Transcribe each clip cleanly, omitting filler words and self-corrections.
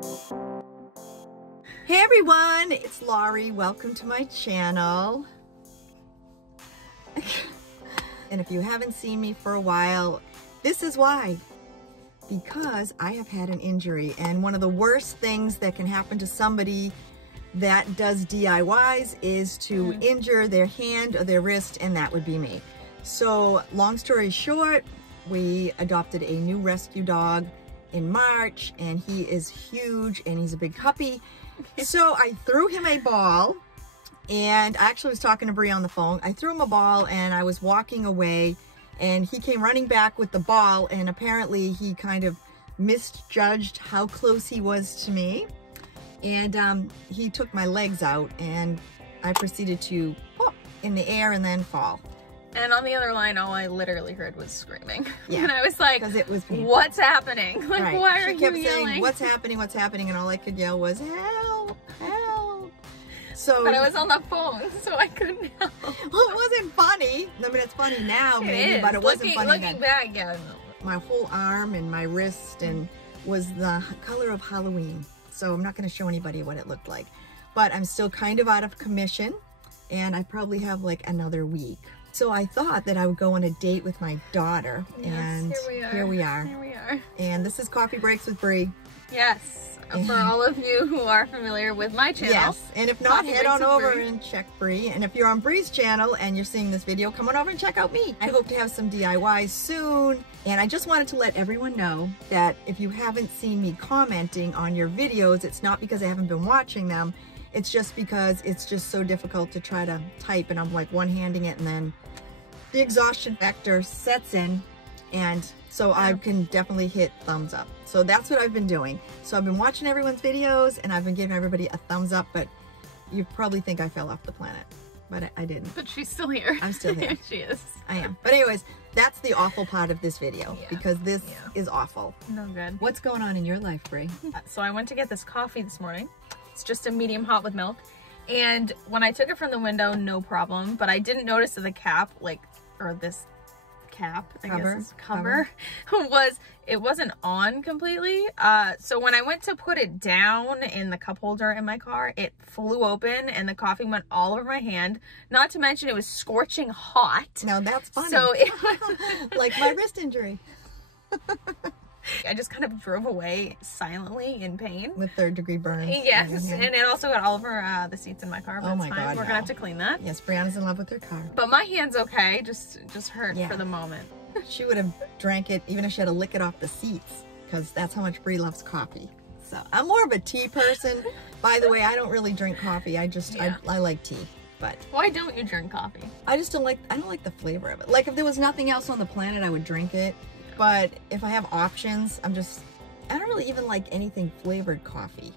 Hey everyone, it's Laurie. Welcome to my channel. And if you haven't seen me for a while, this is why. Because I have had an injury, and one of the worst things that can happen to somebody that does DIYs is to injure their hand or their wrist, and that would be me. So long story short, we adopted a new rescue dog in March, and he is huge and he's a big puppy. So I threw him a ball, and I actually was talking to Brie on the phone. I threw him a ball and I was walking away, and he came running back with the ball, and apparently he kind of misjudged how close he was to me. And he took my legs out, and I proceeded to pop in the air and then fall. And on the other line, all I literally heard was screaming. Yeah, and I was like, it was what's happening? Like, right. Why are she kept you saying, yelling? what's happening, what's happening? And all I could yell was, help, help. So, but I was on the phone, so I couldn't help. Well, it wasn't funny. I mean, it's funny now, maybe, but it wasn't funny then. Looking back, yeah. My whole arm and my wrist and was the color of Halloween. So I'm not going to show anybody what it looked like. But I'm still kind of out of commission, and I probably have like another week. So I thought that I would go on a date with my daughter, and here we are. And this is Coffee Breaks with Brie. Yes. For all of you who are familiar with my channel. Yes, and if not, head on over and check Brie. And if you're on Brie's channel and you're seeing this video, come on over and check out me. I hope to have some DIYs soon. And I just wanted to let everyone know that if you haven't seen me commenting on your videos, it's not because I haven't been watching them. It's just because it's just so difficult to try to type, and I'm like one-handing it, and then the exhaustion factor sets in. And so I can definitely hit thumbs up. So that's what I've been doing. So I've been watching everyone's videos, and I've been giving everybody a thumbs up, but you probably think I fell off the planet, but I didn't. But she's still here. I'm still here. She is. I am. But anyways, that's the awful part of this video, because this is awful. No good. What's going on in your life, Brie? So I went to get this coffee this morning. It's just a medium hot with milk. And when I took it from the window, no problem. But I didn't notice that the cap, or this cap, I guess it's cover, it wasn't on completely. So when I went to put it down in the cup holder in my car, it flew open and the coffee went all over my hand. Not to mention it was scorching hot. Now that's funny. So it was like my wrist injury. I just kind of drove away silently in pain. With third-degree burns. Yes, and it also got all over the seats in my car, but oh my it's fine. God, We're gonna have to clean that. Yes, Briana's in love with her car. But my hand's okay, just hurt for the moment. She would have drank it even if she had to lick it off the seats, because that's how much Brie loves coffee. So I'm more of a tea person. By the way, I don't really drink coffee. I just, I like tea. But why don't you drink coffee? I just don't like the flavor of it. Like if there was nothing else on the planet, I would drink it. But if I have options, I don't really even like anything flavored coffee.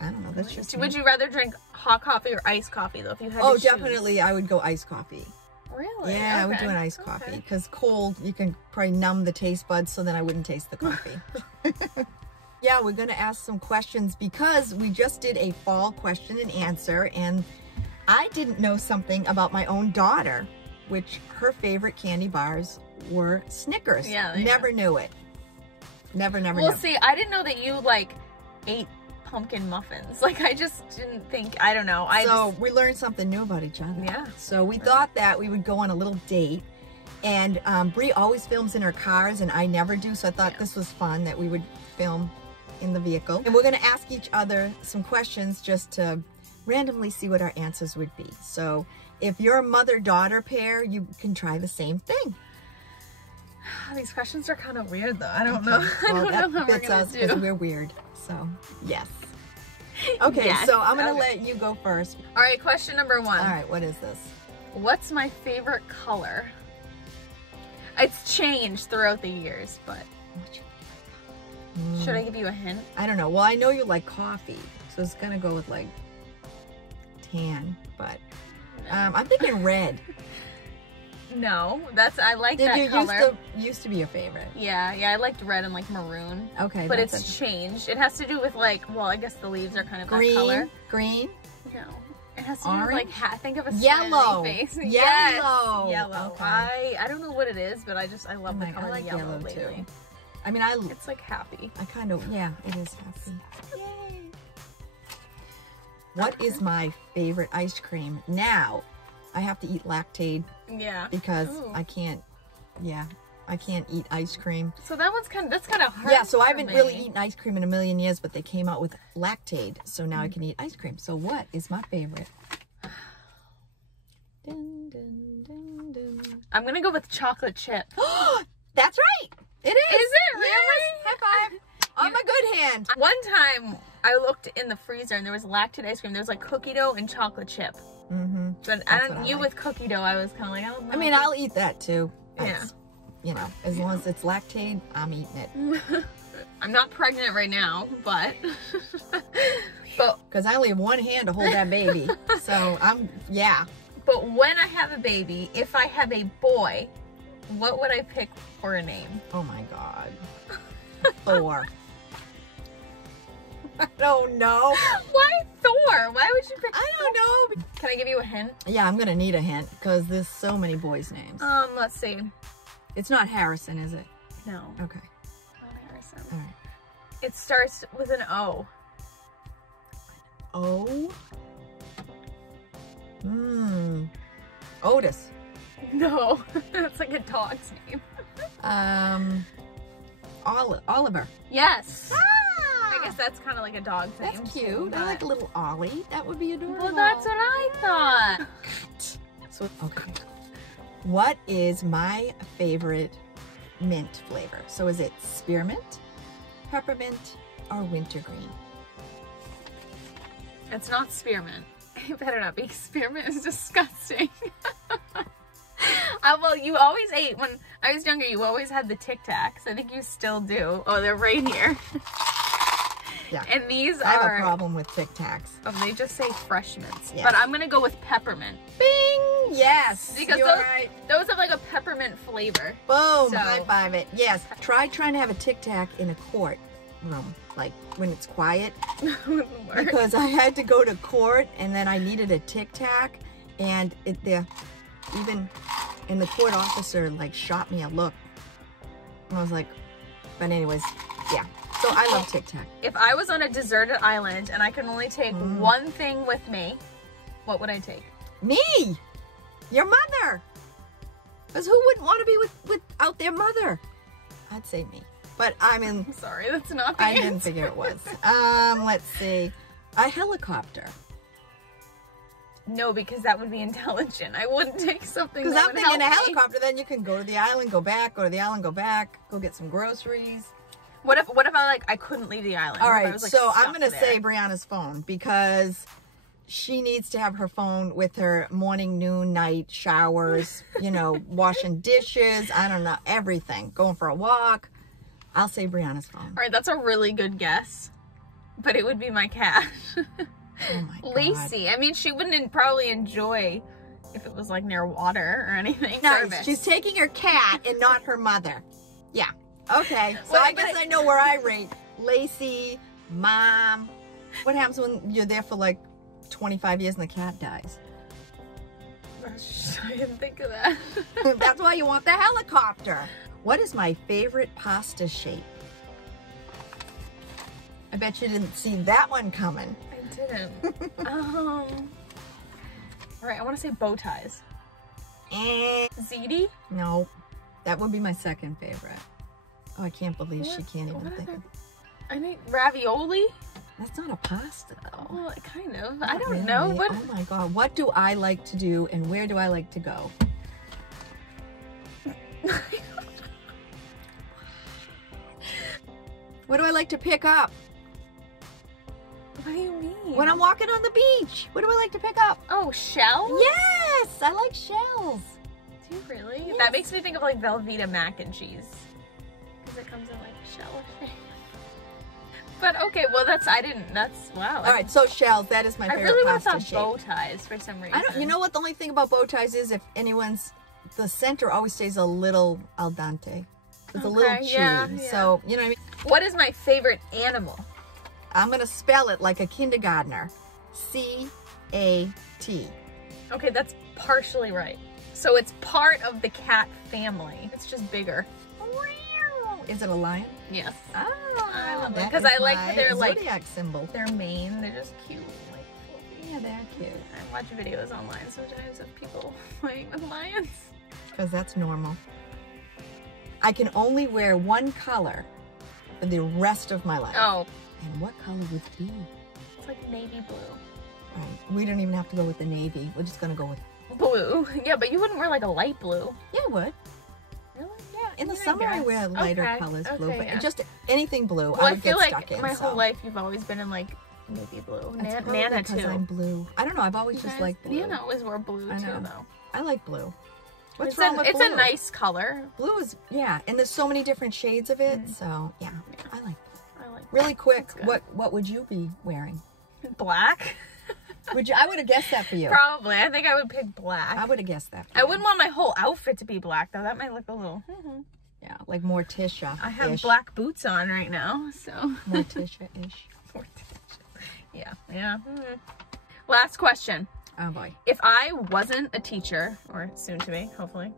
I don't know. That's just. Would you rather drink hot coffee or iced coffee though? If you had to choose? Definitely, I would go iced coffee. Really? Yeah, I would do an iced coffee, because cold you can probably numb the taste buds, so then I wouldn't taste the coffee. Yeah, we're gonna ask some questions because we just did a fall question and answer, and I didn't know something about my own daughter, which her favorite candy bars were Snickers. Yeah. Never knew it. Never Well, see, I didn't know that you ate pumpkin muffins. I just didn't think, I don't know. So we learned something new about each other. Yeah. So we thought that we would go on a little date, and Brie always films in her cars and I never do. So I thought this was fun that we would film in the vehicle. And we're gonna ask each other some questions just to randomly see what our answers would be. So if you're a mother-daughter pair, you can try the same thing. These questions are kind of weird though. I don't know. I don't know how we're gonna do. Because we're weird. So yes. Okay, yes. So I'm gonna let you go first. All right, question number 1. All right, what is this? What's my favorite color? It's changed throughout the years, but should I give you a hint? I don't know. Well, I know you like coffee, so it's gonna go with tan, but I'm thinking red. No, I like that color. Used to be your favorite. Yeah, I liked red and maroon. Okay. But it's changed. It has to do with well, I guess the leaves are kind of that color. Green? No. It has to do with think of a yellow face. Yellow. Yes, yellow. Okay. I don't know what it is, but I love the color yellow lately. Too. I mean, it's happy. I kind of, it is happy. Yay. What is my favorite ice cream? Now, I have to eat Lactaid. Yeah. Because I can't eat ice cream. So that one's that's kind of hard. Yeah, so I haven't really eaten ice cream in a million years, but they came out with Lactaid, so now I can eat ice cream. So what is my favorite? Dun, dun, dun, dun. I'm gonna go with chocolate chip. That's right. It is. Is it really? Yes. High five. On my good hand. One time I looked in the freezer and there was Lactaid ice cream. There was like cookie dough and chocolate chip. Mm-hmm. But with cookie dough, I was kind of like, I don't know. I mean, I'll eat that too. Yeah. You know, as long as it's Lactaid, I'm eating it. I'm not pregnant right now, but because I only have one hand to hold that baby. So yeah. But when I have a baby, if I have a boy, what would I pick for a name? Oh my God. Thor. I don't know. Why Thor? Why would you pick I don't know. Can I give you a hint? Yeah, I'm going to need a hint because there's so many boys' names. Let's see. It's not Harrison, is it? No. Okay. Not Harrison. All right. It starts with an O. O? Otis. No. That's like a dog's name. Oliver. Yes. Ah! I guess that's kind of like a dog's name. That's cute. Too, I like a little Ollie. That would be adorable. Well, that's what I thought. So, okay. What is my favorite mint flavor? So is it spearmint, peppermint, or wintergreen? It's not spearmint. It better not be. Spearmint is disgusting. Well, you always ate, when I was younger, you always had the Tic Tacs. I think you still do. Oh, they're right here. Yeah. And these I have a problem with Tic Tacs. Oh, they just say fresh mints. Yeah. But I'm going to go with peppermint. Bing! Yes! Because those have like a peppermint flavor. Boom! So. High five it. Yes. Try trying to have a Tic Tac in a court room, like when it's quiet. Because I had to go to court and then I needed a Tic Tac, and the court officer like shot me a look. And I was like, but anyways, yeah. So I love Tic Tac. If I was on a deserted island and I could only take one thing with me, what would I take? Me! Your mother! Because who wouldn't want to be without their mother? I'd say me. But I'm sorry, that's not the I answer. didn't figure it was. Let's see. A helicopter. No, because that would be intelligent. I wouldn't take something that Because I'm would thinking a help me. helicopter, then you can go to the island, go back, go to the island, go back, go get some groceries. What if I couldn't leave the island? All What if I right, was, like, so I'm stuck going to there? say Briana's phone because she needs to have her phone with her morning, noon, night, showers, you know, washing dishes, I don't know, everything. Going for a walk. I'll say Briana's phone. All right, that's a really good guess. But it would be my cat. Oh my God. Lacey. I mean, she wouldn't probably enjoy if it was like near water or anything. Nice. Service. She's taking her cat and not her mother. Yeah. Okay. So Well, I guess I know where I rate. Lacey, mom. What happens when you're there for like 25 years and the cat dies? I didn't think of that. That's why you want the helicopter. What is my favorite pasta shape? I bet you didn't see that one coming. I didn't. All right, I want to say bow ties. Ziti? No, that would be my second favorite. Oh, I can't believe she can't even think of it. I think ravioli? That's not a pasta though. Well, kind of. I Not don't really. know. What? Oh my God, what do I like to do and where do I like to go? What do I like to pick up? What do you mean? When I'm walking on the beach, what do I like to pick up? Oh, shells? Yes, I like shells. Do you really? Yes. That makes me think of like Velveeta mac and cheese. Because it comes in like shell shape. But okay, well that's wow. All right, so shells, that is my I favorite really would have pasta thought shape. bow ties for some reason. You know what the only thing about bow ties is if the center always stays a little al dente. It's a little chewy. Yeah. So, you know what I mean? What is my favorite animal? I'm going to spell it like a kindergartner. C-A-T. Okay, that's partially right. So it's part of the cat family. It's just bigger. Is it a lion? Yes. Ah, I love it. that Because is I like my their like zodiac symbol. their mane. They're just cute. Like, Yeah, they're cute. I watch videos online sometimes of people playing with lions. Because that's normal. I can only wear one color for the rest of my life. Oh. And what color would it be? It's like navy blue. Right. We don't even have to go with the navy. We're just going to go with blue. Yeah, but you wouldn't wear like a light blue. Yeah, I would. Really? Yeah. In the summer, I wear lighter colors blue. But Yeah. just anything blue, Well, I would feel get like stuck in. my whole life you've always been in like navy blue. Nana because too. I'm blue. I don't know. I've always just liked blue. Nana always wore blue too, though. I like blue. What's it's wrong with blue? It's a nice color. Blue is, yeah, and there's so many different shades of it. So yeah, I like blue. I like. Really quick, what would you be wearing? Black. Would you? I would have guessed that for you. Probably. I think I would pick black. I would have guessed that. I wouldn't want my whole outfit to be black though. That might look a little. Yeah, like Morticia. I have black boots on right now, so. Morticia-ish. Yeah, yeah. Last question. Oh boy. If I wasn't a teacher, or soon to be, hopefully,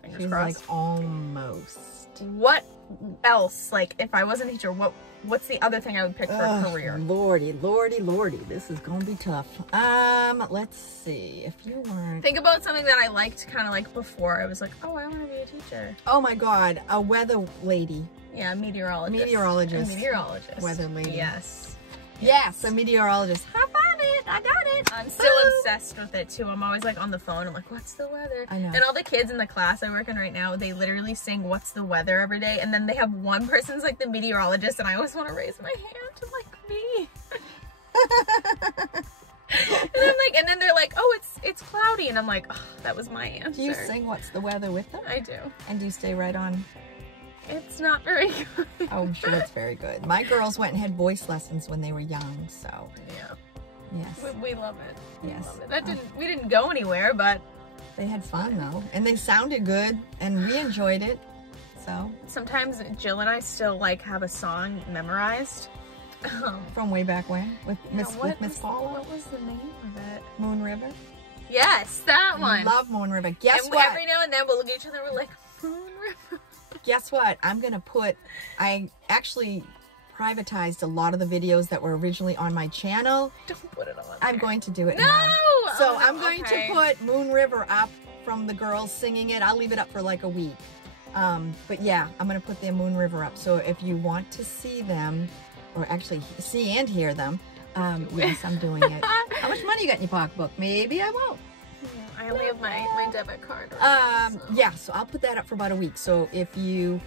fingers crossed. Like almost. What else? Like, if I wasn't a teacher, what's the other thing I would pick for a career? Lordy, this is gonna be tough. Let's see. If you weren't. Think about something that I liked, kind of like before. I was like, oh, I want to be a teacher. Oh my God, a weather lady. Yeah, meteorologist. Meteorologist. A meteorologist. Weather lady. Yes. Yes, a meteorologist. I found it. I got it. I'm still obsessed with it too. I'm always like on the phone. I'm like, what's the weather? I know. And all the kids in the class I work in right now, they literally sing "What's the weather" every day. And then they have one person's like the meteorologist, and I always want to raise my hand to like me. And I'm like, and then they're like, oh, it's cloudy, and I'm like, oh, that was my answer. Do you sing "What's the weather" with them? I do. And do you stay right on? It's not very good. Oh, I'm sure it's very good. My girls went and had voice lessons when they were young, so. Yeah. Yes. We love it. Yes. We love it. We didn't go anywhere, but. They had fun though. And they sounded good and we enjoyed it, so. Sometimes Jill and I still like have a song memorized. From way back when? With Miss Paula? What was the name of it? Moon River? Yes, that one. Love Moon River. Guess and what? Every now and then we'll look at each other and we're like, Moon River. Guess what? I actually privatized a lot of the videos that were originally on my channel. Don't put it on. I'm going to do it now. No! So I'm going to put Moon River up from the girls singing it. I'll leave it up for like a week. But yeah, I'm going to put their Moon River up. So if you want to see them, or actually see and hear them, yes, I'm doing it. How much money you got in your pocketbook? Maybe I won't. I only have my debit card. Right now, so. Yeah, so I'll put that up for about a week. So if you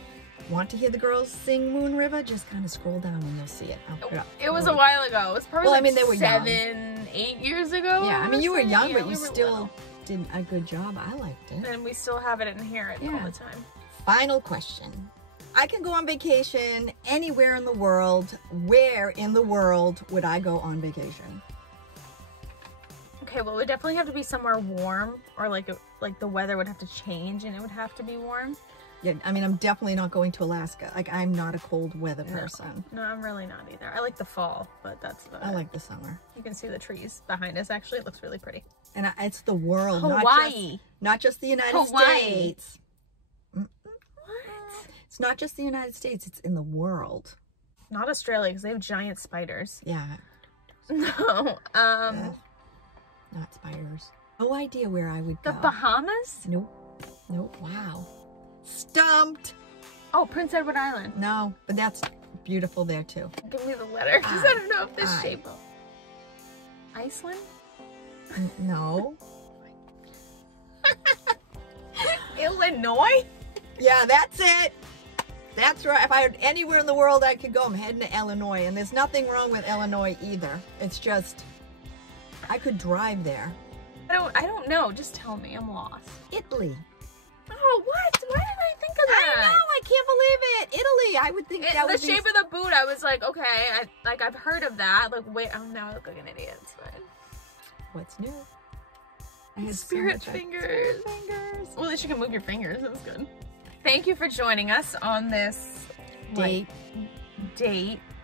want to hear the girls sing Moon River, just kind of scroll down and you'll see it. I'll put it up. It was a while ago. It was probably like they were 7, 8 years ago. Yeah, I mean, you were young, but you still little. did a good job. I liked it. And we still have it and hear it all the time. Final question. I can go on vacation anywhere in the world. Where in the world would I go on vacation? Okay, well, it would definitely have to be somewhere warm, or like the weather would have to change and it would have to be warm. Yeah, I mean, I'm definitely not going to Alaska. Like, I'm not a cold weather person. No, I'm really not either. I like the fall, but that's about I like the summer. You can see the trees behind us. Actually, it looks really pretty. And it's the world. Hawaii. Not just the United States. What? It's not just the United States. It's in the world. Not Australia, because they have giant spiders. Yeah. No. Not spiders. No idea where I would go. The Bahamas? Nope. Nope. Wow. Stumped. Oh, Prince Edward Island. No, but that's beautiful there too. Give me the letter, because I don't know if this shape. Iceland? No. Illinois? Yeah, that's it. That's right. If I had anywhere in the world I could go, I'm heading to Illinois. And there's nothing wrong with Illinois either. It's just, I could drive there. I don't know. Just tell me. I'm lost. Italy. Oh, what? Why did I think of that? I know. I can't believe it. Italy. I would think that would be... The shape of the boot, I was like, okay. I've heard of that. Like, wait. Oh, now I look like an idiot. It's fine. What's new? Spirit fingers. Well, at least you can move your fingers. That was good. Thank you for joining us on this date.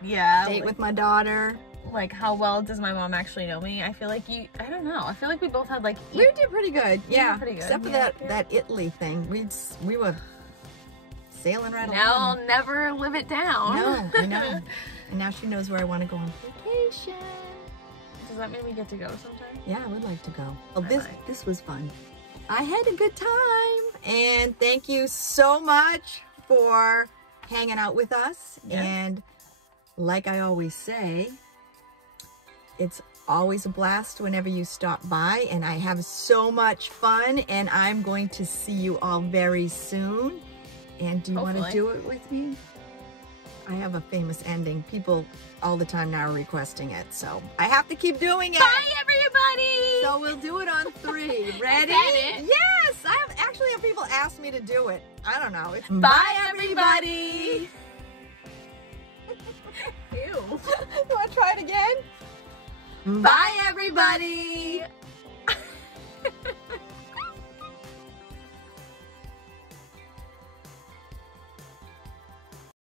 Yeah. Date with my daughter. Like, how well does my mom actually know me? I feel like I don't know. I feel like we both had like... We did pretty good. Yeah. Pretty good. Except for that Italy thing. We were sailing right along. Now I'll never live it down. No, I know. And now she knows where I want to go on vacation. Does that mean we get to go sometime? Yeah, I would like to go. Well, Bye-bye. this was fun. I had a good time, and thank you so much for hanging out with us. Yeah. And like I always say, it's always a blast whenever you stop by, and I have so much fun, and I'm going to see you all very soon. And do you want to do it with me? I have a famous ending. People all the time now are requesting it, so I have to keep doing it. Bye, everybody! So we'll do it on 3. Ready? It? Yes! I have actually have people ask me to do it. I don't know. It's Bye, everybody! Ew. You want to try it again? Bye, everybody!